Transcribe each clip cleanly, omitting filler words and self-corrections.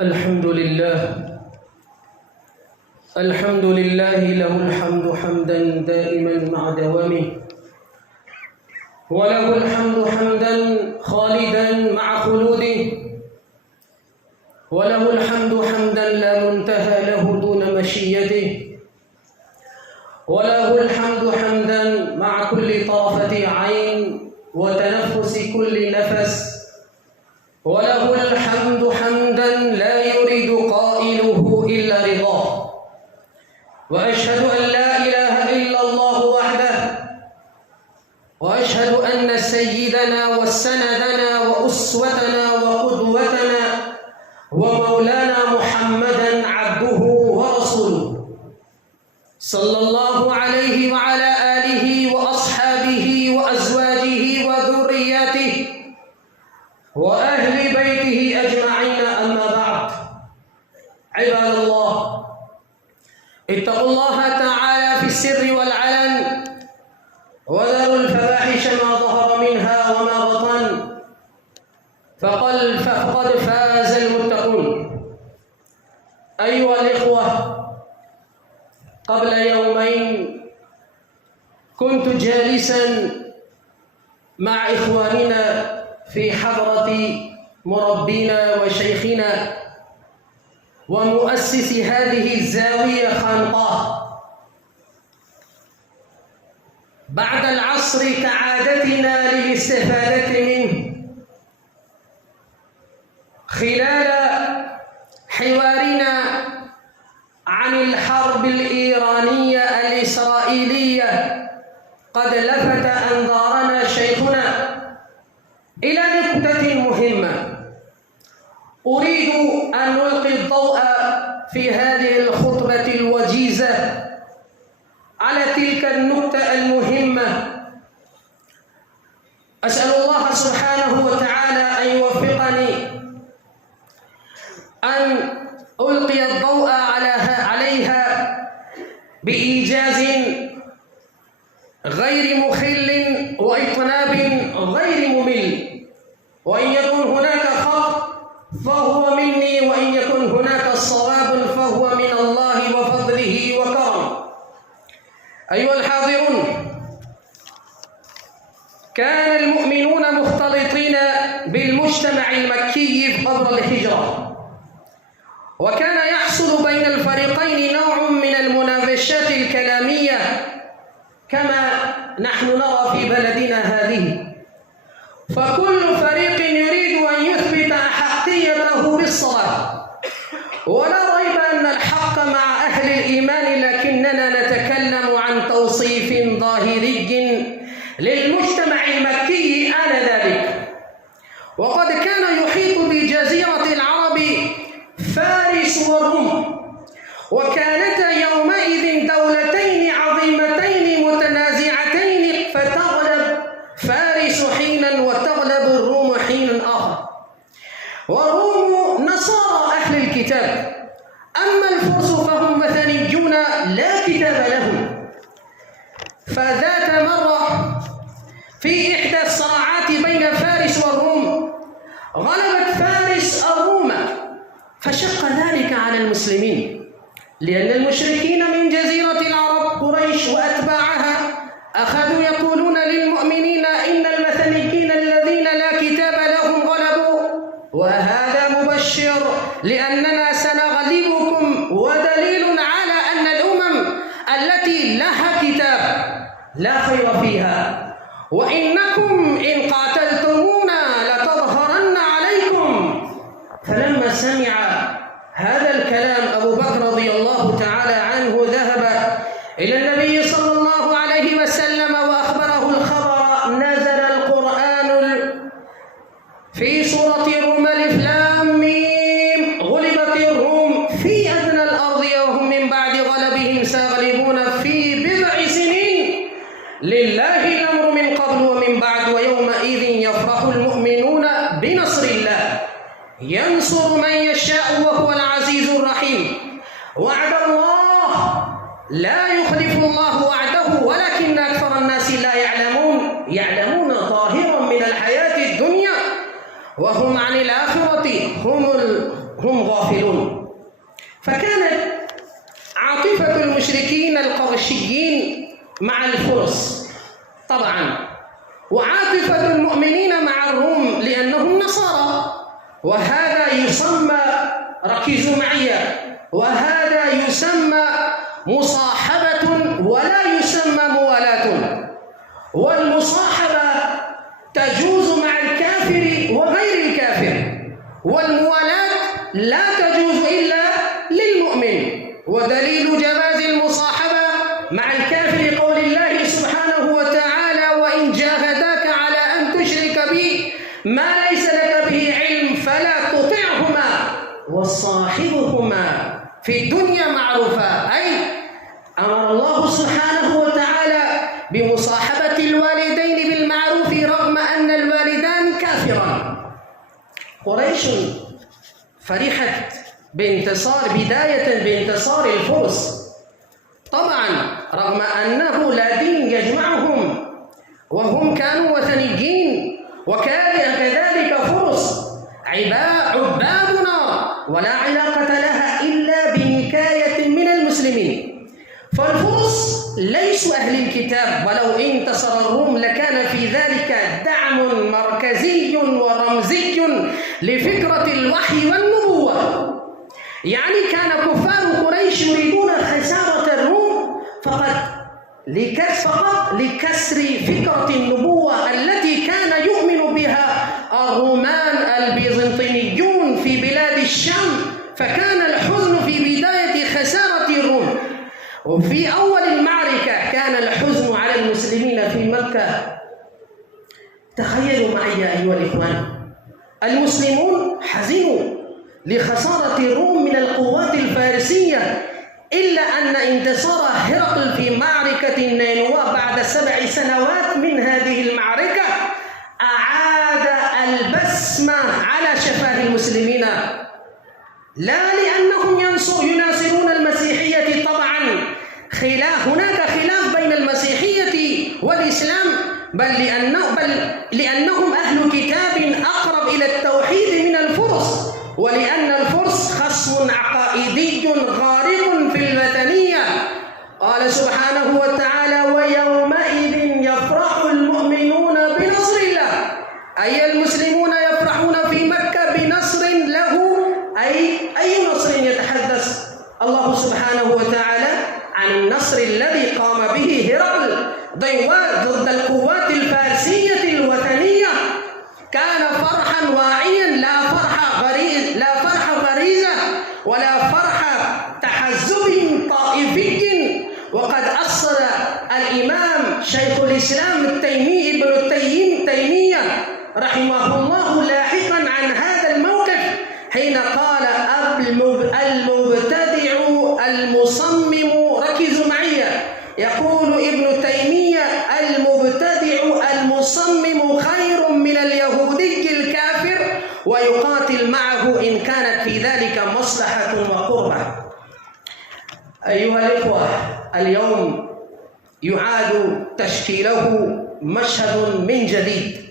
الحمد لله له الحمد حمدا دائما مع دوامه، وله الحمد حمدا خالدا مع خلوده، وله الحمد حمدا لا منتهى له دون مشيته، وله الحمد حمدا مع كل طرفة عين وتنفس كل نفس، وله الحمد حمدا لا يريد قائله إلا رضاه. وأشهد أن لا إله إلا الله وحده، وأشهد أن سيدنا وسندنا وأسوتنا وقدوتنا ومولانا محمدا عبده ورسوله، صلى الله عليه وعلى آله وأصحابه وأزواجه وذرياته وأهل بيته أجمعين. أما بعد، عباد الله، اتقوا الله تعالى في السر والعلن، وذروا الفواحش ما ظهر منها وما بطن، فقد فاز المتقون. أيها الإخوة، قبل يومين كنت جالسا مع إخواننا في حضرة مربينا وشيخنا ومؤسس هذه الزاوية خانقاه بعد العصر كعادتنا للاستفادة منه، خلال حوارنا عن الحرب الإيرانية الإسرائيلية قد لفت أنظارنا شيخنا إلى نقطة مهمة أريد أن نلقي الضوء في هذه الخطبة الوجيزة على تلك النقطة المهمة. أسأل الله سبحانه وتعالى أن يوفقني أن ألقي الضوء عليها بإيجاز غير مخل وإطناب غير ممل، وإن يكن هناك خطأ فهو مني، وإن يكن هناك صواب فهو من الله وفضله وكرمه. أيها الحاضرون، كان المؤمنون مختلطين بالمجتمع المكي قبل الهجرة، وكان يحصل بين الفريقين نوع من المناوشات الكلامية كما نحن نرى في بلدنا هذه، فكل فريق يريد أن يثبت أحقيته بالصواب، ولا ريب أن الحق مع أهل الإيمان، لكننا نتكلم عن توصيف ظاهري للمجتمع المكي آنذاك. وقد كان يحيط بجزيرة العرب فارس والروم، وكانتا يومئذ دولتين عظيمتين متنازعتين، فتغلب فارس حينا وتغلب الروم حين آخر. والروم نصارى أهل الكتاب، أما الفرس فهم وثنيون لا كتاب لهم. فذات مرة في إحدى الصراعات بين فارس والروم غلبت فارس الروم، فشق ذلك على المسلمين، لأن المشركين من جزيرة العرب قريش وأتباعها أخذوا يقولون للمؤمنين إن المثنيين الذين لا كتاب لهم غلبوا، وهذا مبشر لأننا سنغلبكم، ودليل على أن الأمم التي لها كتاب لا خير فيها، وإنكم إن قاتلتمونا لتظهرن عليكم. فلما سمع هذا الكلام أبو بكر رضي الله تعالى عنه ذهب إلى النبي صلى الله عليه وسلم وأخبره الخبر. نزل القرآن في سورة الروم ألف لام ميم، غلبت الروم في أدنى الأرض وهم من بعد غلبهم سيغلبون في بضع سنين، لله الأمر من قبل ومن بعد، ويومئذ يفرح المؤمنون بنصر الله ينصر من يشاء وهو العزيز الرحيم. وعد الله لا يخلف الله وعده، ولكن أكثر الناس لا يعلمون ظاهرا من الحياة الدنيا وهم عن الآخرة هم هم غافلون. فكانت عاطفة المشركين القرشيين مع الفرس طبعا، وعاطفة المؤمنين مع الروم لأنهم نصارى، وهذا يسمى، ركزوا معي، وهذا يسمى مصاحبة ولا يسمى موالاة. والمصاحبة تجوز مع الكافر وغير الكافر، والموالاة لا تجوز إلا للمؤمن. ودليل جواز المصاحبة مع الكافر قول الله سبحانه وتعالى: وإن جاهداك على أن تشرك بي ما ليس لك به علم فلا تطعهما وصاحبهما في الدنيا معروفا. أي أمر الله سبحانه وتعالى بمصاحبة الوالدين بالمعروف رغم أن الوالدان كافران. قريش فرحت بداية بانتصار الفرس طبعا، رغم أنه لا دين يجمعهم وهم كانوا وثنيين، وكان كذلك فرس عباد نار ولا علاقة لها إلا بنكاية من المسلمين. فالفرس ليسوا أهل الكتاب، ولو انتصر الروم لكان في ذلك دعم مركزي ورمزي لفكرة الوحي والنبوة. يعني كان كفار قريش يريدون خسارة الروم فقط لكسر فكرة النبوة التي كان يؤمن بها الرومان البيزنطيين في بلاد الشام. فكان الحزن في بداية خسارة الروم، وفي أول المعركة كان الحزن على المسلمين في مكة. تخيلوا معي أيها الإخوان، المسلمون حزنوا لخسارة الروم من القوات الفارسية، إلا أن انتصار هرقل في معركة النينوى بعد 7 سنوات من هذه المعركة أعاد البسمة على شفاه المسلمين، لا لأنهم يناصرون المسيحية طبعا، هناك خلاف بين المسيحية والإسلام، بل لأنهم أهل كتاب أقرب إلى التوحيد من الفرس، ولأن الفرس خصم عقائدي غارق في الوثنية. قال سبحانه وتعالى: ويومئذ يفرح المؤمنون بنصر الله، أي المسلمون يفرحون في مكة بنصر له. أي نصر يتحدث الله سبحانه وتعالى؟ عن النصر الذي قام به هرقل ضد القوات الفارسية الوثنية. كان فرحا واعيا، لا فرح غريزة ولا فرح تحزب طائفي. وقد أصل الإمام شيخ الإسلام ابن تيمية رحمه الله لاحقا عن هذا الموقف حين قال: المبتدع المصمم، ركزوا معي، يقول ابن تيمية: المبتدع المصمم خير من اليهودي الكافر، ويقاتل معه إن كانت في ذلك مصلحة وقربة. أيها الإخوة، اليوم يعاد تشكيله مشهد من جديد،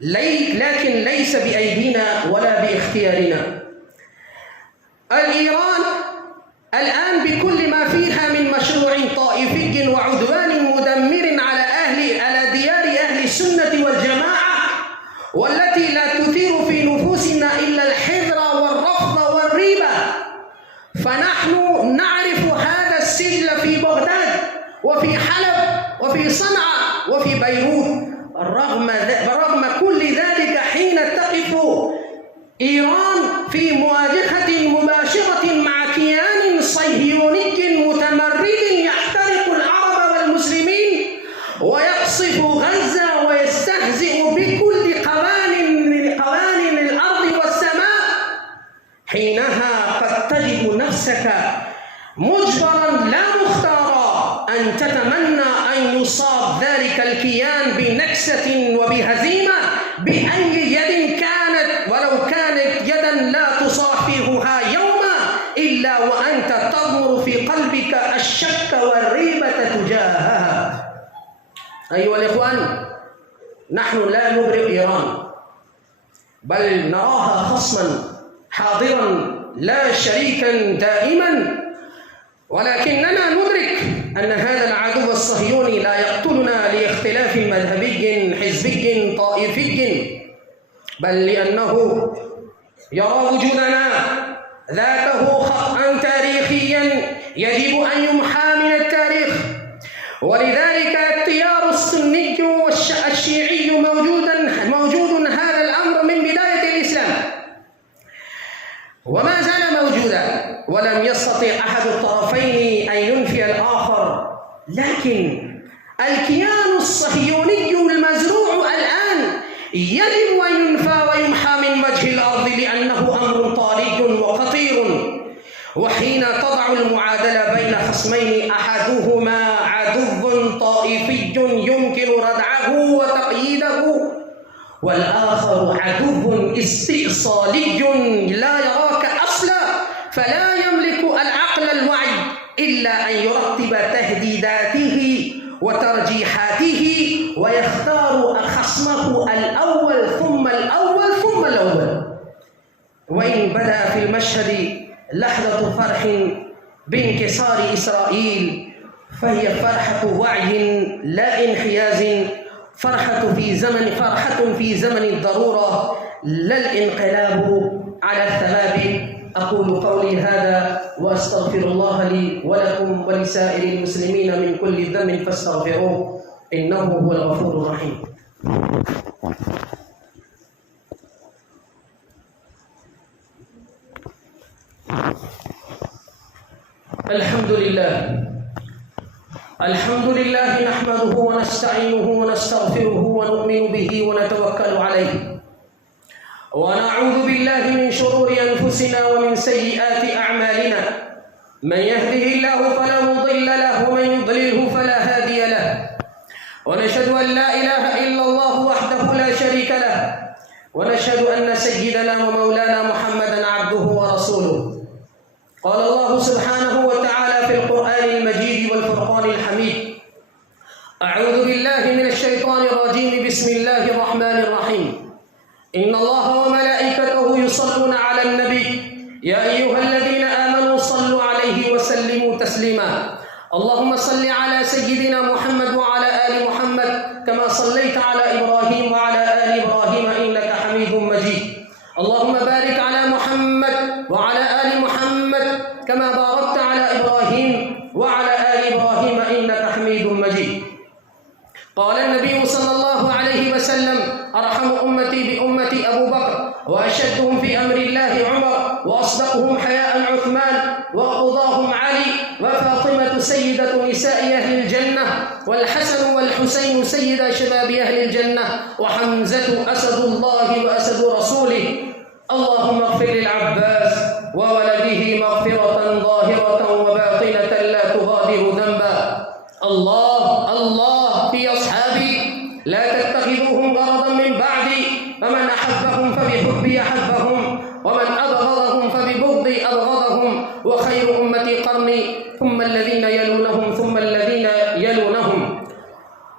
لكن ليس بأيدينا ولا باختيارنا. الإيران الآن بكل ما فيها من مشروع طائفي وعدوان مدمر على ديار أهل السنة والجماعة، والتي لا تثير في نفوسنا إلا الحذر والرفض والريبة. فنحن نعرف هذا السجل في بغداد وفي حلب وفي صنعاء وفي بيروت. رغم كل ذلك، حين تقف إيران في مواجهة مباشرة مع كيان صهيوني متمرد يحترق العرب والمسلمين ويقصف غزة ويستهزئ بكل قوانين الأرض والسماء، حينها قد تجد نفسك مجبرا لا مختارا أن تتمنى أن يصاب ذلك الكيان بنكسة وبهزيمة بأي يد كانت، ولو كانت يدا لا تصافحها يوما إلا وأنت تضمر في قلبك الشك والريبة تجاهها. أيها الإخوان، نحن لا نبرئ إيران، بل نراها خصما حاضرا لا شريكا دائما، ولكننا ندرك أن هذا العدو الصهيوني لا يقتلنا لاختلاف مذهبي حزبي طائفي، بل لأنه يرى وجودنا ذاته خطأ تاريخيا يجب أن يمحى من التاريخ. ولذلك التيار السني والشيعي موجود هذا الأمر من بداية الإسلام، وما زال موجودا، ولم يستطع أحد الطرفين أن ينفي الآخر. لكن الكيان الصهيوني المزروع الآن يجب أن ينفى ويمحى من وجه الأرض، لأنه أمر طارئ وخطير. وحين تضع المعادلة بين خصمين أحدهما عدو طائفي يمكن ردعه وتقييده، والآخر عدو استئصالي لا يراك أصلا، فلا يملك العقل الوعي إلا أن يرتب تهديداته وترجيحاته ويختار خصمه الأول ثم الأول ثم الأول. وإن بدأ في المشهد لحظة فرح بانكسار إسرائيل، فهي فرحة وعي لا انحياز، فرحة في زمن الضرورة، لا الانقلاب على الثبات. أقول قولي هذا وأستغفر الله لي ولكم ولسائر المسلمين من كل ذنب فاستغفروه إنه هو الغفور الرحيم. الحمد لله نحمده ونستعينه ونستغفره ونؤمن به ونتوكل عليه، ونعوذ بالله من شرور أنفسنا ومن سيئات أعمالنا. من يهده الله فلا مضل له ومن يضلله فلا هادي له، ونشهد أن لا إله إلا الله وحده لا شريك له، ونشهد أن سيدنا ومولانا محمدا عبده ورسوله. قال الله سبحانه وتعالى في القرآن المجيد والفرقان الحميد: أعوذ بالله من الشيطان الرجيم، بسم الله الرحمن الرحيم. إن الله وملائكته يصلون على النبي يا أيها الذين آمنوا صلوا عليه وسلموا تسليما. اللهم صل على سيدنا محمد وعلى آل محمد كما صليت على إبراهيم وعلى آل إبراهيم إنك حميد مجيد. اللهم بارك على محمد وعلى آل محمد كما باركت على إبراهيم وعلى آل إبراهيم إنك حميد مجيد. قال النبي صلى الله عليه وسلم: أرحم أمتي بأمتي أبو بكر، وأشدهم في أمر الله عمر، وأصدقهم حياء عثمان، وأقضاهم علي، وفاطمة سيدة نساء أهل الجنة، والحسن والحسين سيدا شباب أهل الجنة، وحمزة أسد الله وأسد رسوله. اللهم اغفر للعباس وولده مغفرة ظاهرة وباطنة لا تغادر ذنبا. الله في أصحابي لا تتخذوهم غرضا من بعدي، فمن أحبهم فبحبي أحبهم، ومن أبغضهم فببغضي أبغضهم، وخير أمتي قرني ثم الذين يلونهم ثم الذين يلونهم.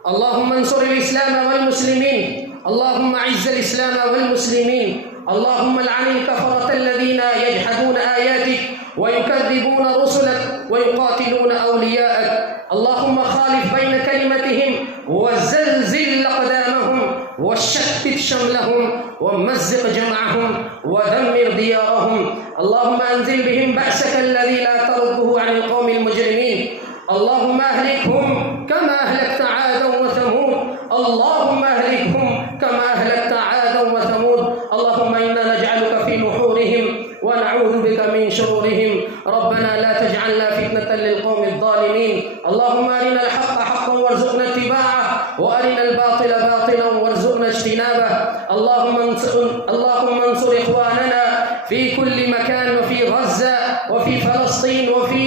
اللهم انصر الإسلام والمسلمين، اللهم أعز الإسلام والمسلمين، اللهم العن الكفرة الذين يجحدون آياتك ويكذبون رسلك ويقاتلون أولياءك. اللهم خالف بين كلمتهم وزلزل أقدامهم وشتت شملهم ومزق جمعهم ودمر ديارهم. اللهم أنزل بهم بأسك الذي لا ترده عن القوم المجرمين. اللهم أهلكهم كما أهلكت عادا وثمود، اللهم أهلكهم كما أهلكت عادا وثمود. اللهم إنا نجعلك في نحورهم ونعوذ بك من شرورهم. ربنا لا تجعلنا فتنة للقوم الظالمين. اللهم أرنا الحق حقا وارزقنا اتباعه، وأرنا الباطل باطلا وارزقنا اجتنابه. اللهم انصر إخواننا في كل مكان، وفي غزة وفي فلسطين وفي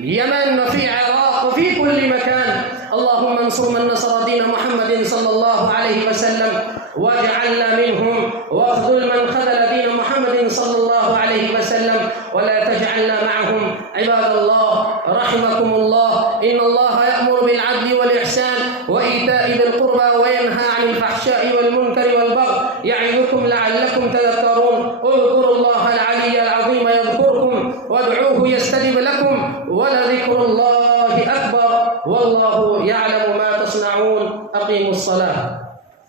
اليمن وفي العراق وفي كل مكان. اللهم انصر من نصر دين محمد صلى الله عليه وسلم واجعلنا منهم، واخذل من خذل دين محمد صلى الله عليه وسلم ولا تجعلنا معهم. عباد الله رحمكم الله، إن الله يأمر بالعدل والإحسان وإيتاء ذي القربى وينهى عن الفحشاء والمنكر والبغي يعظكم لعلكم تذكرون. اذكروا الله العلي العظيم يذكركم وادعوه يستجب لكم ولذكر الله أكبر والله يعلم ما تصنعون. أقيموا الصلاة.